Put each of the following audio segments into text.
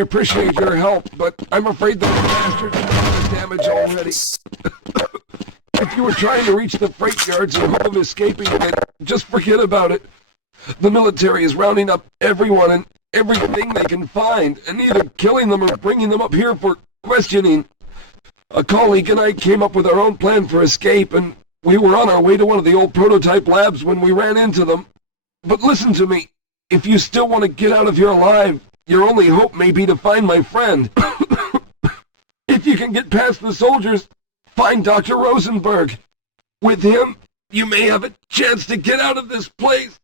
appreciate your help, but I'm afraid those bastards have done the damage already. If you were trying to reach the freight yards in hope of escaping, then just forget about it. The military is rounding up everyone and everything they can find, and either killing them or bringing them up here for questioning. A colleague and I came up with our own plan for escape, and we were on our way to one of the old prototype labs when we ran into them. But listen to me. If you still want to get out of here alive, your only hope may be to find my friend. If you can get past the soldiers, find Dr. Rosenberg. With him, you may have a chance to get out of this place.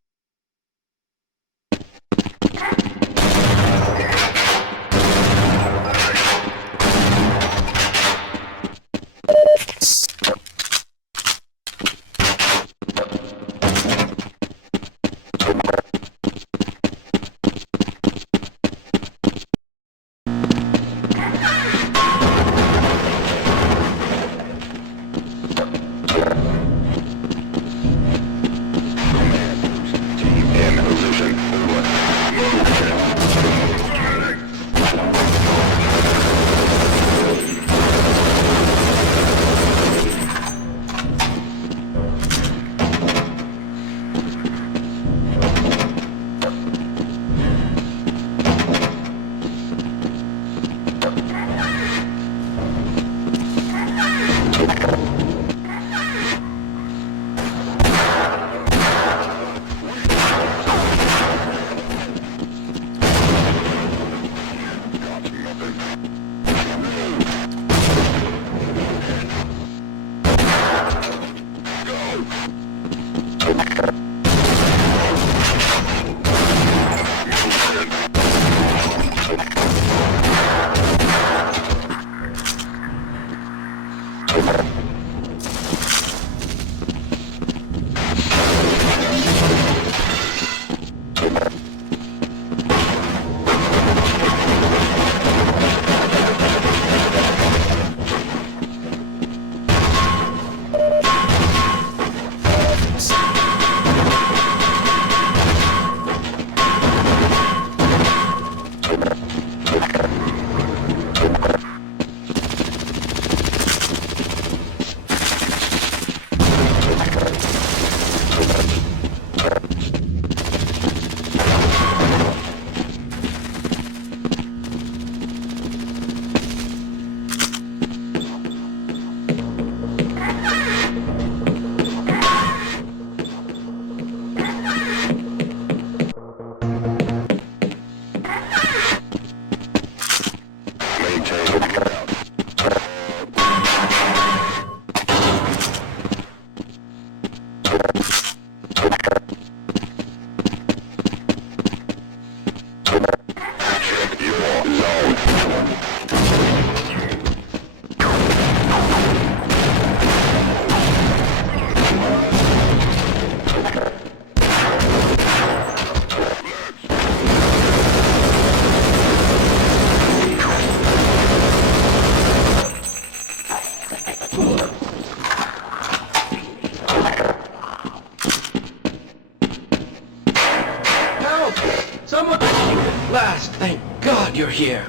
Thank God you're here.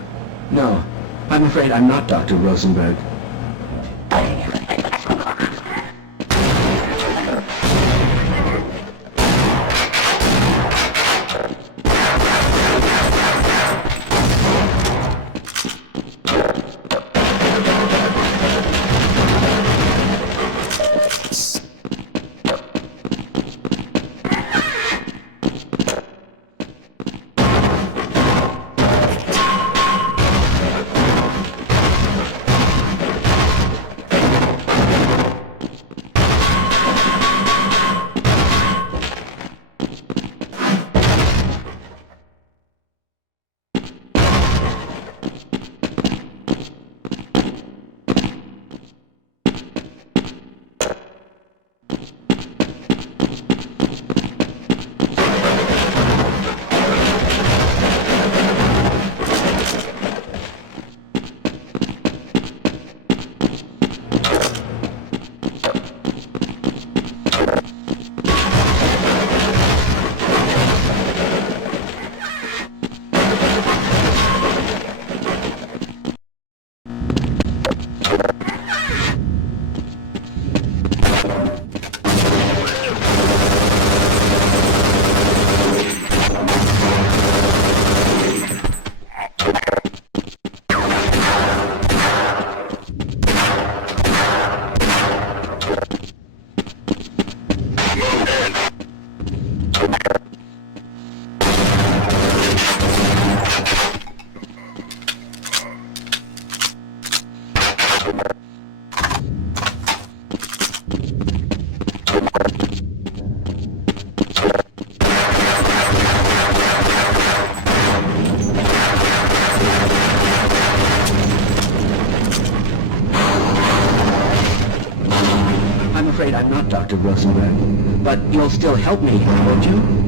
No, I'm afraid I'm not Dr. Rosenberg. I'm afraid I'm not Dr. Rosenberg, but you'll still help me, won't you?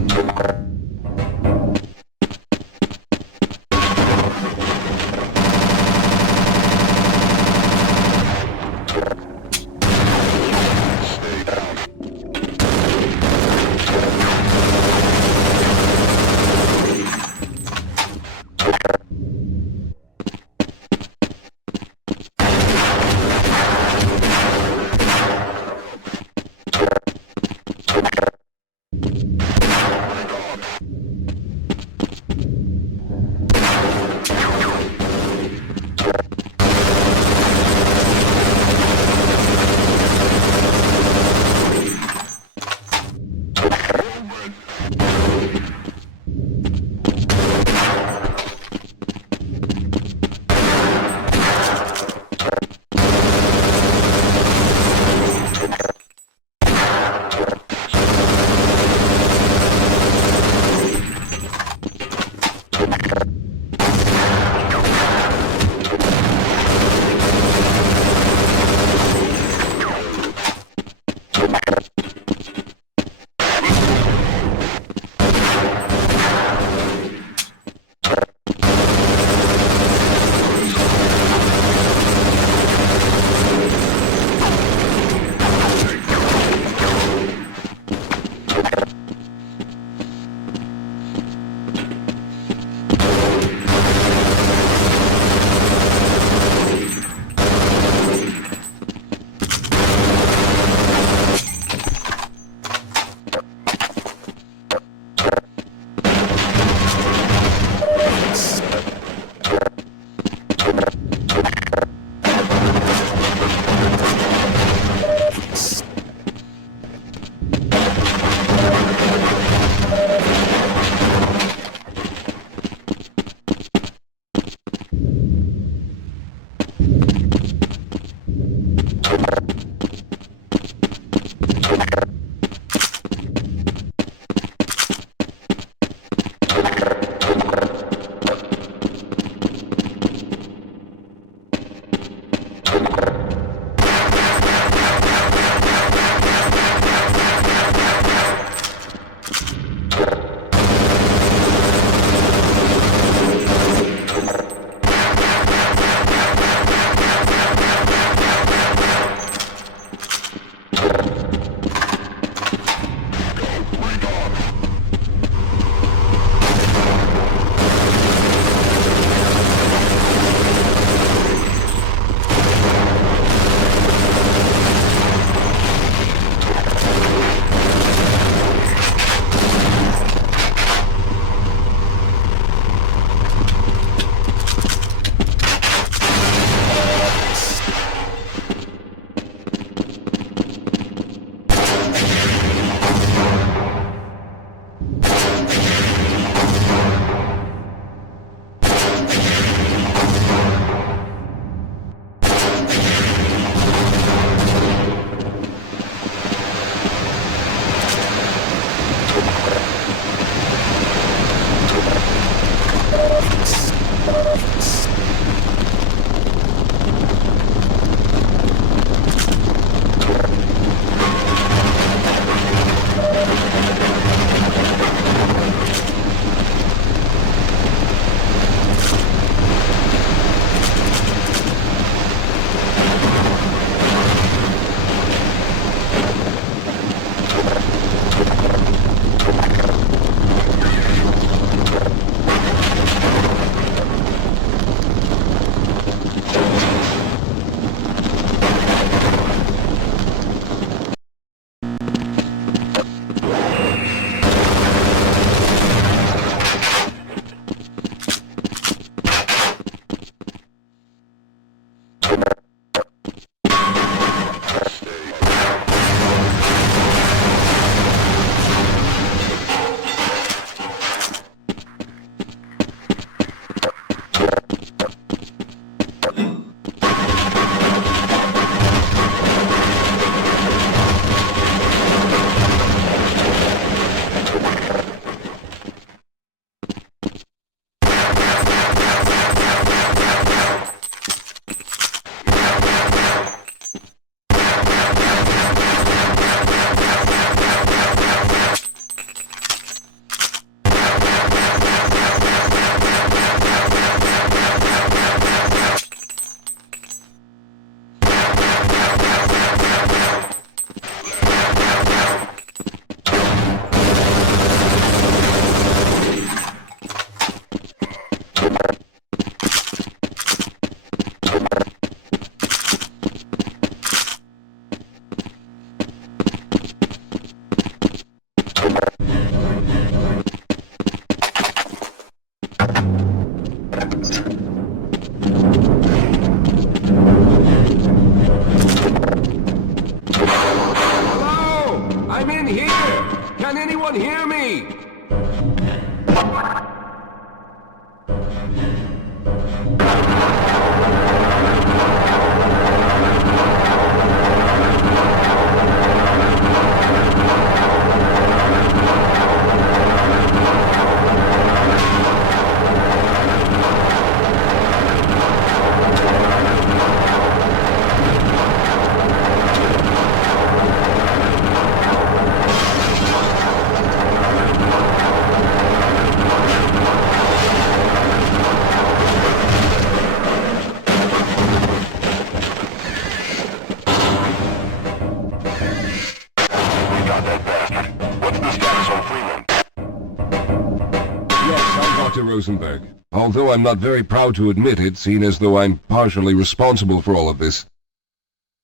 anyone hear me? Rosenberg, although I'm not very proud to admit it, seeing as though I'm partially responsible for all of this.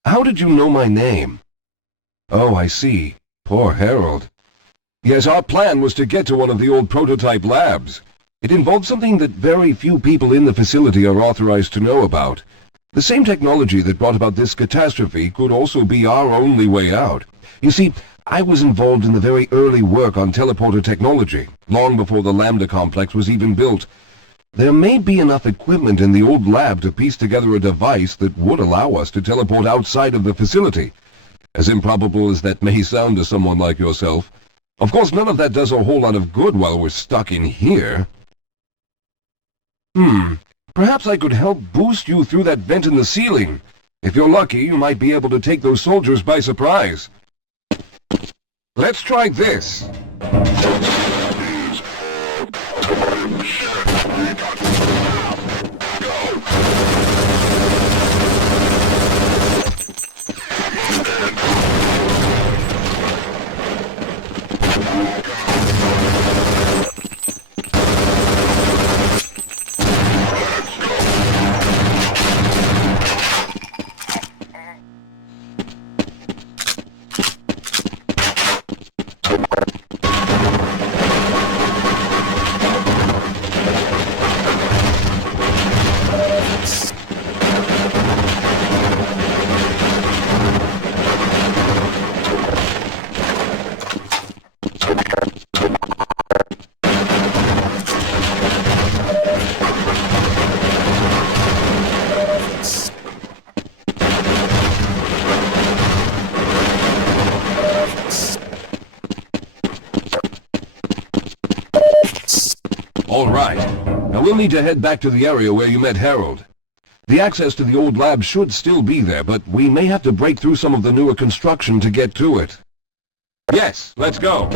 How did you know my name? Oh, I see. Poor Harold. Yes, our plan was to get to one of the old prototype labs. It involved something that very few people in the facility are authorized to know about. The same technology that brought about this catastrophe could also be our only way out. You see, I was involved in the very early work on teleporter technology, long before the Lambda complex was even built. There may be enough equipment in the old lab to piece together a device that would allow us to teleport outside of the facility. As improbable as that may sound to someone like yourself. Of course, none of that does a whole lot of good while we're stuck in here. Perhaps I could help boost you through that vent in the ceiling. If you're lucky, you might be able to take those soldiers by surprise. Let's try this. All right. Now we'll need to head back to the area where you met Harold. The access to the old lab should still be there, but we may have to break through some of the newer construction to get to it. Yes, let's go.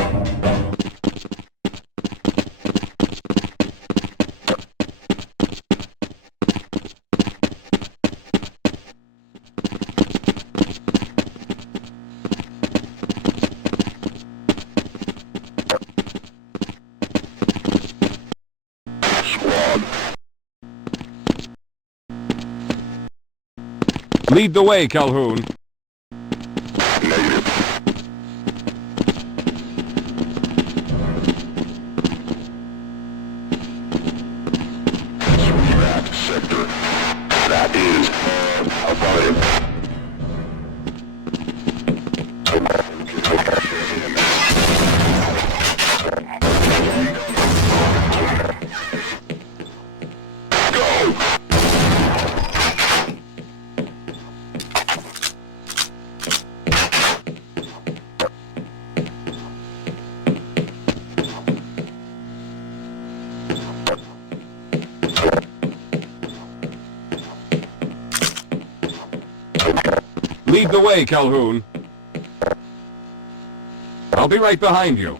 Lead the way, Calhoun. Sector. That is affirmative. Lead the way, Calhoun. I'll be right behind you.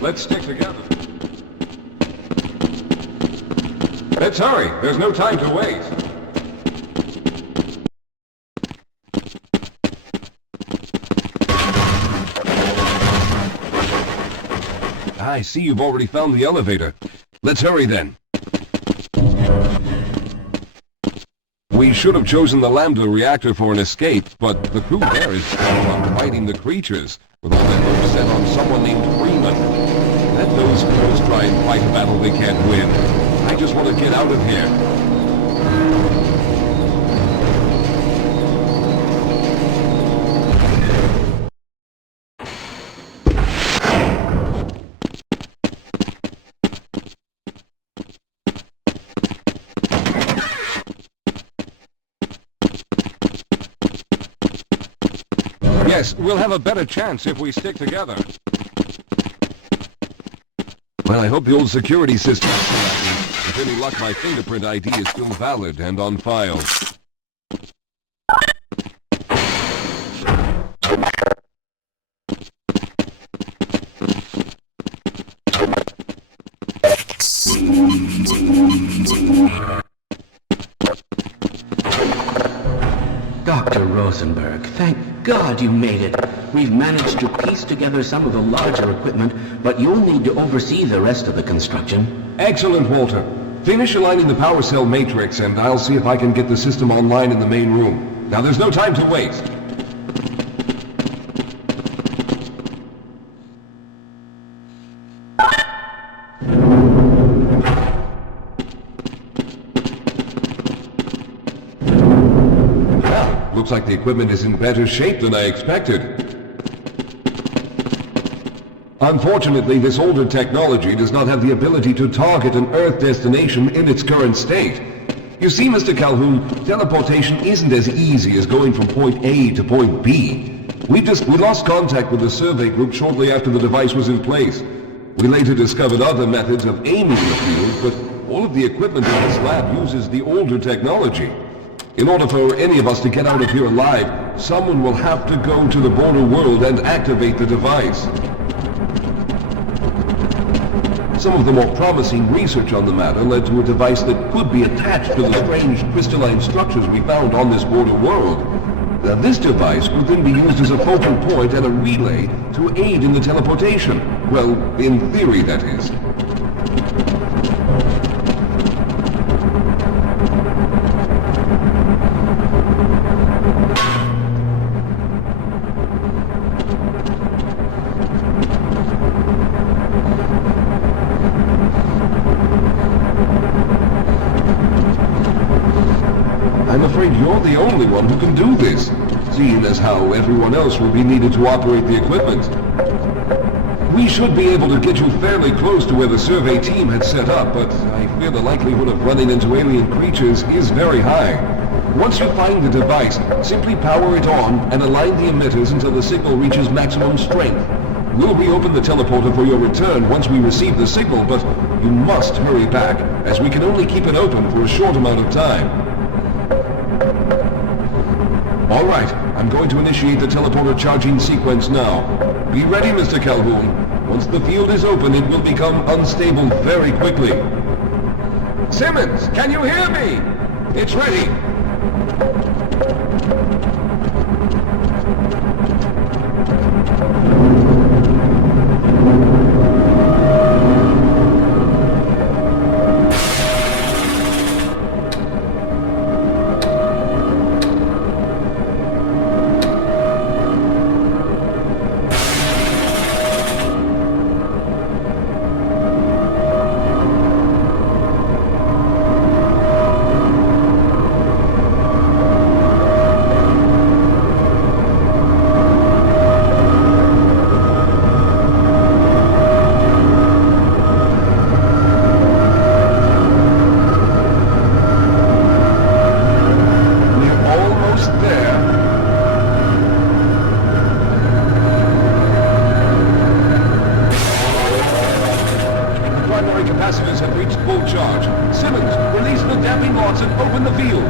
Let's stick together. Let's hurry. There's no time to wait. I see you've already found the elevator. Let's hurry then. We should have chosen the Lambda reactor for an escape, but the crew there is bent on fighting the creatures, with all their hopes set on someone named Freeman. Let those crews try and fight a battle they can't win. I just want to get out of here. Yes, we'll have a better chance if we stick together. Well, I hope the old security system is still active. With any luck, my fingerprint ID is still valid and on file. Dr. Rosenberg, thank God you made it. We've managed to piece together some of the larger equipment, but you'll need to oversee the rest of the construction. Excellent, Walter. Finish aligning the power cell matrix, and I'll see if I can get the system online in the main room. Now, there's no time to waste. Looks like the equipment is in better shape than I expected. Unfortunately, this older technology does not have the ability to target an Earth destination in its current state. You see, Mr. Calhoun, teleportation isn't as easy as going from point A to point B. We lost contact with the survey group shortly after the device was in place. We later discovered other methods of aiming the field, but all of the equipment in this lab uses the older technology. In order for any of us to get out of here alive, someone will have to go to the border world and activate the device. Some of the more promising research on the matter led to a device that could be attached to the strange crystalline structures we found on this border world. Now, this device would then be used as a focal point and a relay to aid in the teleportation. Well, in theory, that is. I'm afraid you're the only one who can do this, seeing as how everyone else will be needed to operate the equipment. We should be able to get you fairly close to where the survey team had set up, but I fear the likelihood of running into alien creatures is very high. Once you find the device, simply power it on and align the emitters until the signal reaches maximum strength. We'll reopen the teleporter for your return once we receive the signal, but you must hurry back, as we can only keep it open for a short amount of time. All right, I'm going to initiate the teleporter charging sequence now. Be ready, Mr. Calhoun. Once the field is open, it will become unstable very quickly. Simmons, can you hear me? It's ready. Capacitors have reached full charge. Simmons, release the damping rods and open the field.